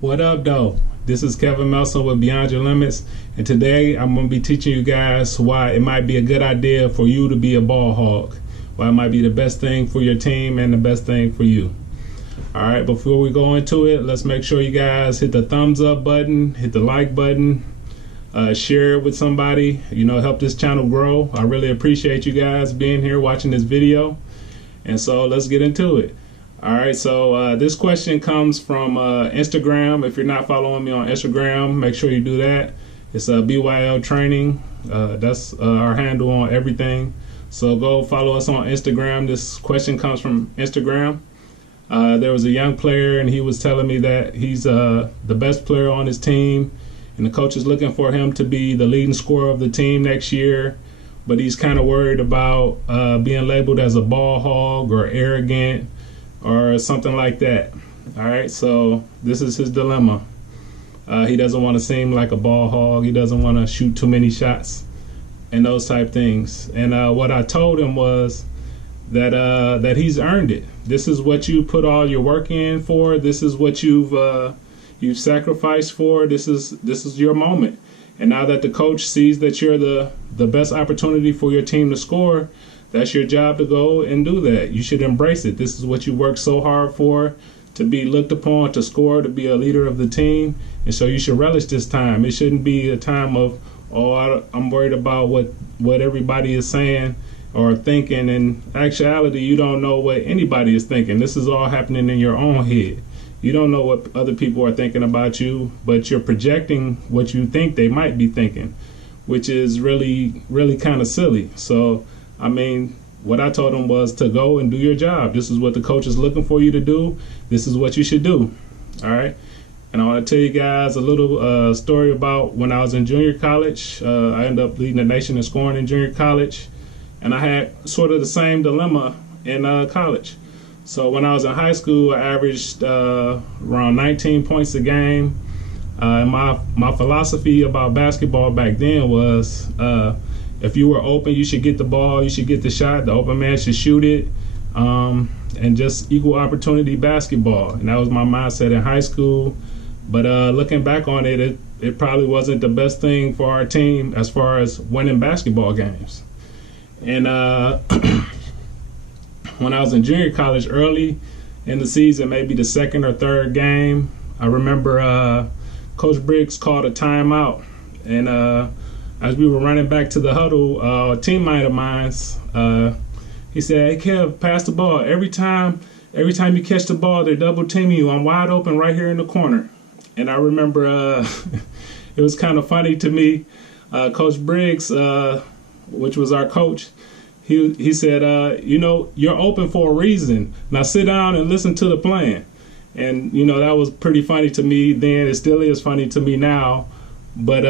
What up, though? This is Kevin Melson with Beyond Your Limits, and today I'm going to be teaching you guys why it might be a good idea for you to be a ball hog, why it might be the best thing for your team and the best thing for you. All right, before we go into it, let's make sure you guys hit the thumbs up button, hit the like button, share it with somebody, help this channel grow. I really appreciate you guys being here watching this video, and so let's get into it. All right, so this question comes from Instagram. If you're not following me on Instagram, make sure you do that. It's BYL Training. That's our handle on everything. So go follow us on Instagram. This question comes from Instagram. There was a young player, and he was telling me that he's the best player on his team, and the coach is looking for him to be the leading scorer of the team next year. But he's kind of worried about being labeled as a ball hog or arrogant, or something like that. All right, so this is his dilemma. He doesn't want to seem like a ball hog. He doesn't want to shoot too many shots and those type things. And what I told him was that he's earned it. This is what you put all your work in for. This is what you've sacrificed for. This is your moment. And now that the coach sees that you're the best opportunity for your team to score, that's your job to go and do that. You should embrace it. This is what you worked so hard for, to be looked upon, to score, to be a leader of the team. And so you should relish this time. It shouldn't be a time of, I'm worried about what everybody is saying or thinking. In actuality, you don't know what anybody is thinking. This is all happening in your own head. You don't know what other people are thinking about you, but you're projecting what you think they might be thinking, which is really, really kind of silly. So what I told him was to go and do your job. This is what the coach is looking for you to do. This is what you should do. All right. And I want to tell you guys a little story about when I was in junior college. I ended up leading the nation in scoring in junior college. And I had sort of the same dilemma in college. So when I was in high school, I averaged around 19 points a game. And my philosophy about basketball back then was, if you were open, you should get the ball, you should get the shot, the open man should shoot it, and just equal opportunity basketball. And that was my mindset in high school. But looking back on it, it probably wasn't the best thing for our team as far as winning basketball games. And when I was in junior college, early in the season, maybe the second or third game, I remember Coach Briggs called a timeout. And as we were running back to the huddle, a teammate of mine, he said, "Hey Kev, pass the ball. Every time you catch the ball, they're double teaming you. I'm wide open right here in the corner." And I remember it was kind of funny to me. Coach Briggs, which was our coach, he said, "You're open for a reason. Now sit down and listen to the plan." And that was pretty funny to me then. It still is funny to me now. But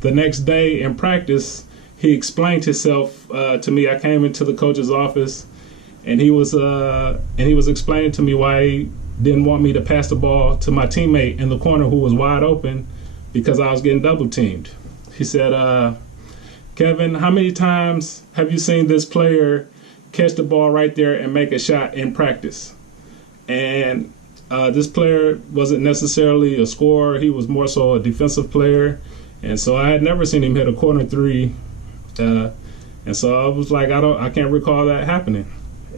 the next day in practice, he explained himself to me. I came into the coach's office, and he was explaining to me why he didn't want me to pass the ball to my teammate in the corner who was wide open, because I was getting double teamed. He said, "Kevin, how many times have you seen this player catch the ball right there and make a shot in practice?" And this player wasn't necessarily a scorer. He was more so a defensive player. And so I had never seen him hit a corner three. And so I was like, I can't recall that happening.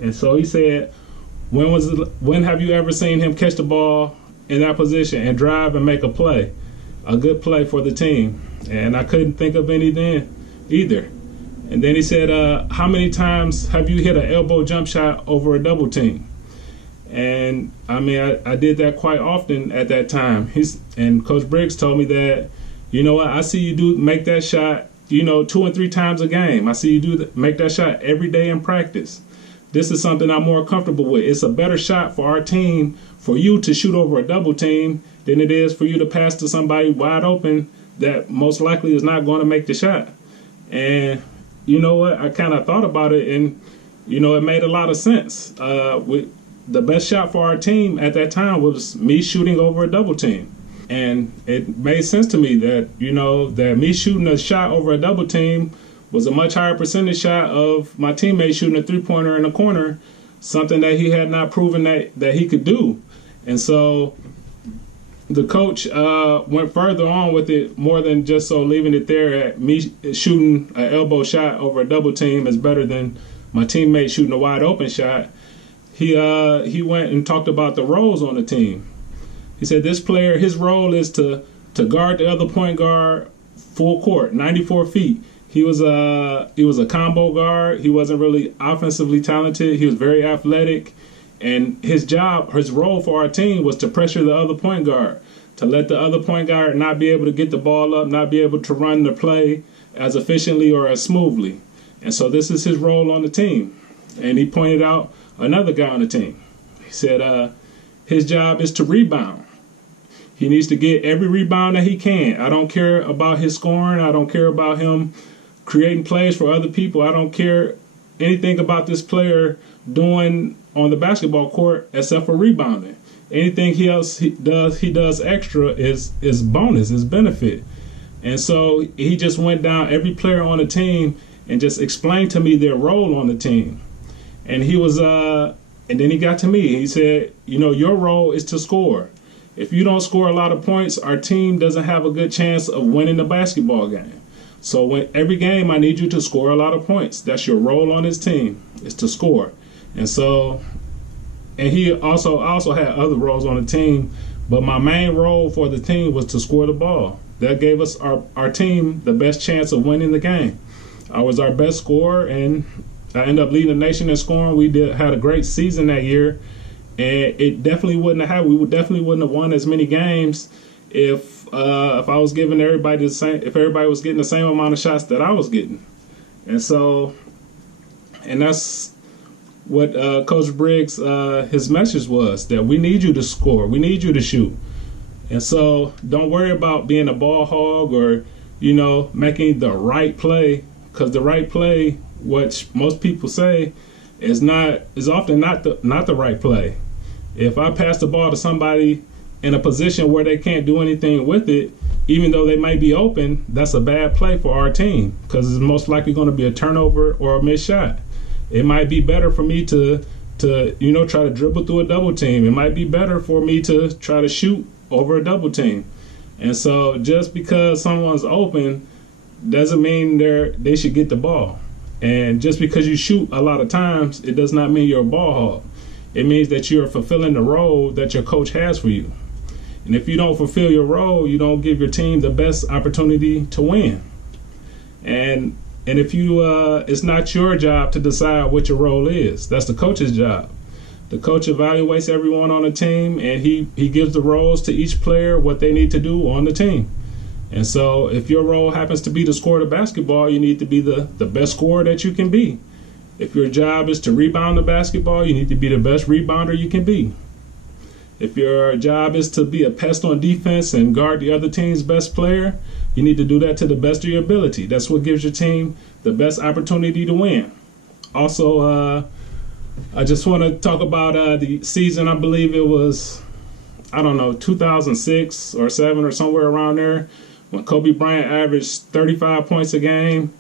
And so he said, when have you ever seen him catch the ball in that position and drive and make a play, a good play for the team? And I couldn't think of any then either. And then he said, how many times have you hit an elbow jump shot over a double team? And I did that quite often at that time. And Coach Briggs told me that, I see you make that shot, 2 and 3 times a game. I see you make that shot every day in practice. This is something I'm more comfortable with. It's a better shot for our team for you to shoot over a double team than it is for you to pass to somebody wide open that most likely is not going to make the shot. And you know what? I kind of thought about it, and it made a lot of sense. The best shot for our team at that time was me shooting over a double team. And it made sense to me that, that me shooting a shot over a double team was a much higher percentage shot of my teammate shooting a three-pointer in the corner, something that he had not proven that he could do. And so the coach went further on with it, more than just so leaving it there at me shooting an elbow shot over a double team is better than my teammate shooting a wide open shot. He went and talked about the roles on the team. He said this player, his role is to guard the other point guard full court, 94 feet. He was a combo guard. He wasn't really offensively talented. He was very athletic. And his role for our team was to pressure the other point guard, to let the other point guard not be able to get the ball up, not be able to run the play as efficiently or as smoothly. And so this is his role on the team. And he pointed out another guy on the team. He said his job is to rebound. He needs to get every rebound that he can. I don't care about his scoring. I don't care about him creating plays for other people. I don't care anything about this player doing on the basketball court except for rebounding. Anything he does extra is bonus, is benefit. And so he just went down every player on the team and just explained to me their role on the team. And he was and then he got to me. He said, your role is to score. If you don't score a lot of points, our team doesn't have a good chance of winning the basketball game. So every game, I need you to score a lot of points. That's your role on this team, is to score. And he also had other roles on the team, but my main role for the team was to score the ball. That gave us our team the best chance of winning the game. I was our best scorer, and I ended up leading the nation in scoring. We had a great season that year, and it definitely wouldn't have happened. We definitely wouldn't have won as many games if I was giving everybody the same. If everybody was getting the same amount of shots that I was getting, and that's what Coach Briggs, his message was, that we need you to score. We need you to shoot. And so don't worry about being a ball hog or, making the right play, because the right play, which most people say, is often not the right play. If I pass the ball to somebody in a position where they can't do anything with it, even though they might be open, that's a bad play for our team, because it's most likely going to be a turnover or a missed shot. It might be better for me to try to dribble through a double team. It might be better for me to try to shoot over a double team. And so just because someone's open doesn't mean they should get the ball. And just because you shoot a lot of times, it does not mean you're a ball hog. It means that you're fulfilling the role that your coach has for you. And if you don't fulfill your role, you don't give your team the best opportunity to win. And if it's not your job to decide what your role is. That's the coach's job. The coach evaluates everyone on the team, and he gives the roles to each player what they need to do on the team. And so if your role happens to be to score the basketball, you need to be the best scorer that you can be. If your job is to rebound the basketball, you need to be the best rebounder you can be. If your job is to be a pest on defense and guard the other team's best player, you need to do that to the best of your ability. That's what gives your team the best opportunity to win. Also, I just want to talk about the season. I believe it was, 2006 or 7 or somewhere around there, when Kobe Bryant averaged 35 points a game.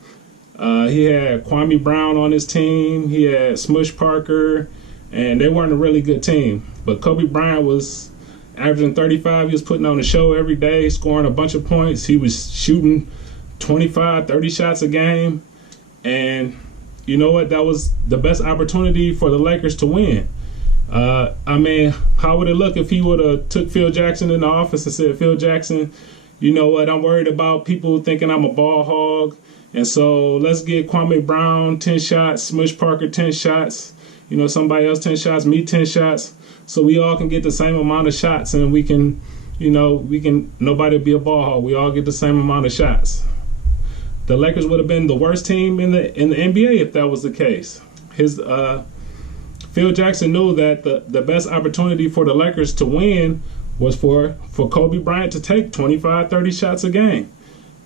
He had Kwame Brown on his team. He had Smush Parker, and they weren't a really good team. But Kobe Bryant was averaging 35. He was putting on a show every day, scoring a bunch of points. He was shooting 25, 30 shots a game. And you know what? That was the best opportunity for the Lakers to win. How would it look if he would have took Phil Jackson in the office and said, Phil Jackson, you know what? I'm worried about people thinking I'm a ball hog. And so let's get Kwame Brown 10 shots, Smush Parker 10 shots, somebody else 10 shots, me 10 shots. So we all can get the same amount of shots, and we can nobody will be a ball hog. We all get the same amount of shots. The Lakers would have been the worst team in the NBA if that was the case. Phil Jackson knew that the best opportunity for the Lakers to win was for Kobe Bryant to take 25, 30 shots a game.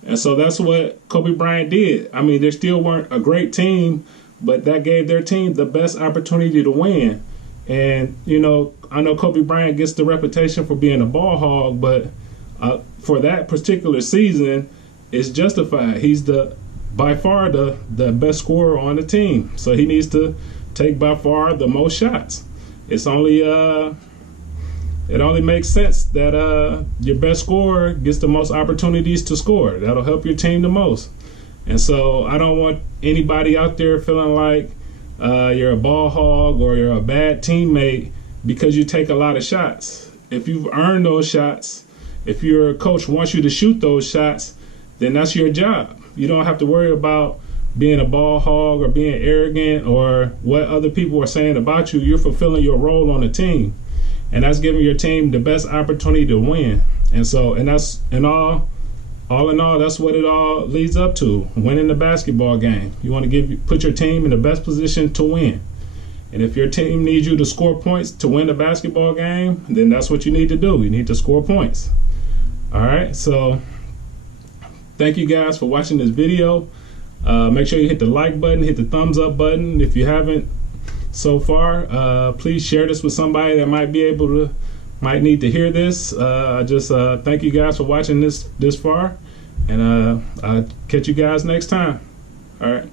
And so that's what Kobe Bryant did. They still weren't a great team, but that gave their team the best opportunity to win. And, I know Kobe Bryant gets the reputation for being a ball hog, but for that particular season, it's justified. He's by far the best scorer on the team. So he needs to take by far the most shots. It's only it only makes sense that your best scorer gets the most opportunities to score. That'll help your team the most. And so I don't want anybody out there feeling like you're a ball hog or you're a bad teammate because you take a lot of shots. If you've earned those shots, if your coach wants you to shoot those shots, then that's your job. You don't have to worry about being a ball hog or being arrogant or what other people are saying about you. You're fulfilling your role on the team, and that's giving your team the best opportunity to win. And so, and that's all in all, that's what it all leads up to: winning the basketball game. You want to put your team in the best position to win. And if your team needs you to score points to win the basketball game, then that's what you need to do. You need to score points. All right, so thank you guys for watching this video. Make sure you hit the like button, hit the thumbs up button. If you haven't so far, please share this with somebody that might need to hear this. Thank you guys for watching this far, and I'll catch you guys next time. All right.